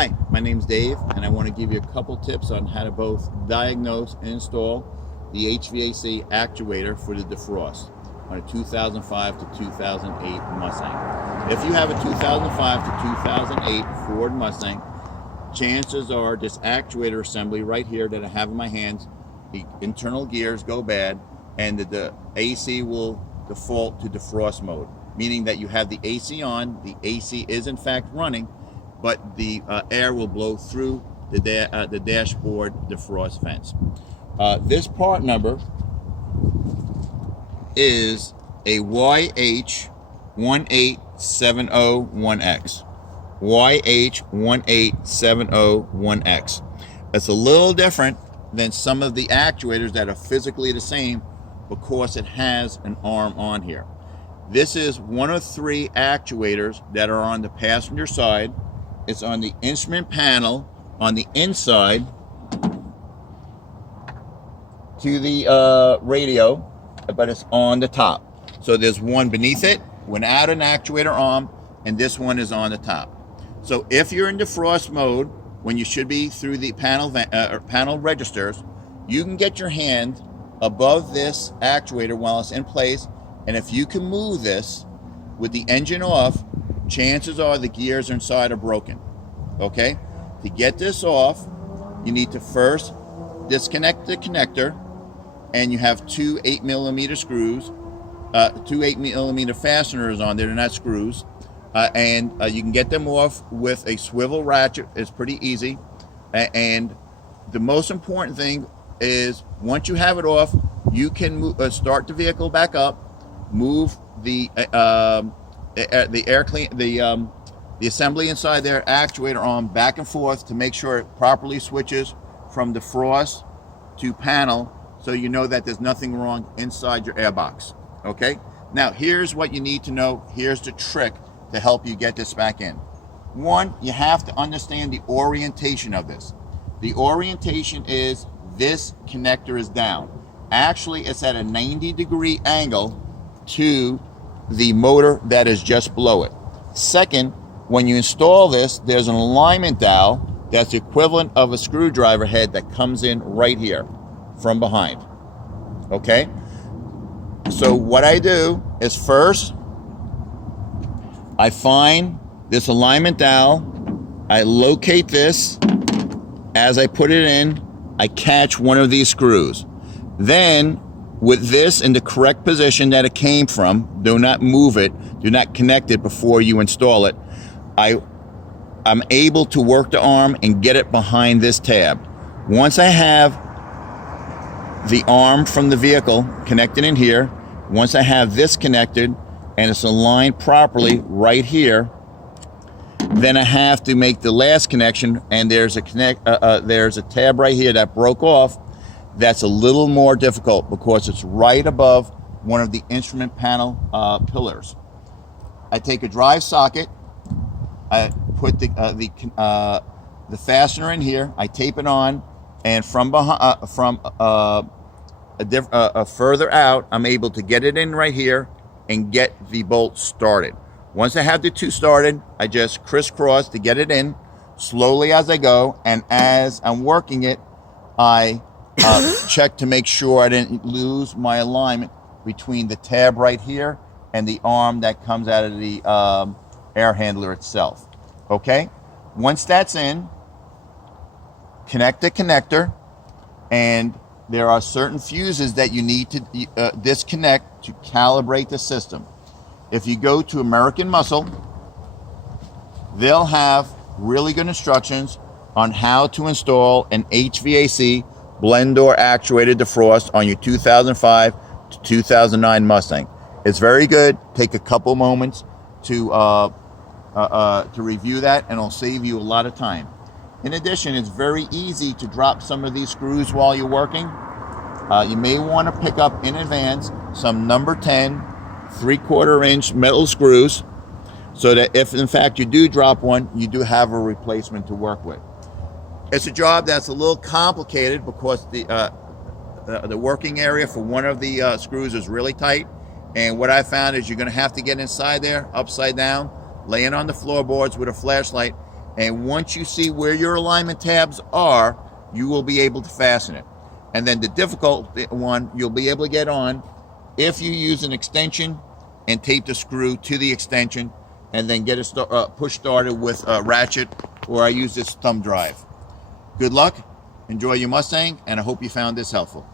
Hi, my name's Dave, and I want to give you a couple tips on how to both diagnose and install the HVAC actuator for the Defrost on a 2005 to 2008 Mustang. If you have a 2005 to 2008 Ford Mustang, chances are this actuator assembly right here that I have in my hands, the internal gears go bad, and the AC will default to defrost mode, meaning that you have the AC on, the AC is in fact running, but the air will blow through the dashboard defrost vents. This part number is a YH18701X. YH18701X. It's a little different than some of the actuators that are physically the same because it has an arm on here. This is one of three actuators that are on the passenger side. It's on the instrument panel on the inside to the radio, but it's on the top. So there's one beneath it without an actuator arm, and this one is on the top. So if you're in defrost mode, when you should be through the panel registers, you can get your hand above this actuator while it's in place, and if you can move this with the engine off, chances are the gears inside are broken. Okay? To get this off, you need to first disconnect the connector, and you have two 8mm screws, two 8mm fasteners on there. They're not screws, and you can get them off with a swivel ratchet. It's pretty easy, and the most important thing is once you have it off, you can start the vehicle back up, move the assembly inside there, actuator arm back and forth to make sure it properly switches from defrost to panel, so you know that there's nothing wrong inside your airbox. Okay, now here's what you need to know. Here's the trick to help you get this back in. One, you have to understand the orientation of this. The orientation is this connector is down. Actually, it's at a 90-degree angle to the motor that is just below it. Second, when you install this, there's an alignment dowel that's the equivalent of a screwdriver head that comes in right here from behind. Okay? So what I do is first, I find this alignment dowel, I locate this, as I put it in, I catch one of these screws. Then, with this in the correct position that it came from, do not move it, do not connect it before you install it, I'm able to work the arm and get it behind this tab. Once I have the arm from the vehicle connected in here, once I have this connected and it's aligned properly right here, then I have to make the last connection, and there's a tab right here that broke off. That's a little more difficult because it's right above one of the instrument panel pillars. I take a drive socket, I put the fastener in here, I tape it on, and from further out, I'm able to get it in right here and get the bolt started. Once I have the two started, I just crisscross to get it in slowly as I go, and as I'm working it, I check to make sure I didn't lose my alignment between the tab right here and the arm that comes out of the air handler itself. Okay? Once that's in, connect the connector, and there are certain fuses that you need to disconnect to calibrate the system. If you go to American Muscle, they'll have really good instructions on how to install an HVAC blend door actuated defrost on your 2005 to 2009 Mustang. It's very good. Take a couple moments to review that, and it'll save you a lot of time. In addition, it's very easy to drop some of these screws while you're working. You may want to pick up in advance some number 10 3/4-inch metal screws, so that if in fact you do drop one, you do have a replacement to work with. It's a job that's a little complicated because the working area for one of the screws is really tight, and what I found is you're going to have to get inside there upside down, laying on the floorboards with a flashlight, And once you see where your alignment tabs are, you will be able to fasten it. And then the difficult one, you'll be able to get on if you use an extension and tape the screw to the extension and then get it push started with a ratchet, or I use this thumb drive. Good luck, enjoy your Mustang, and I hope you found this helpful.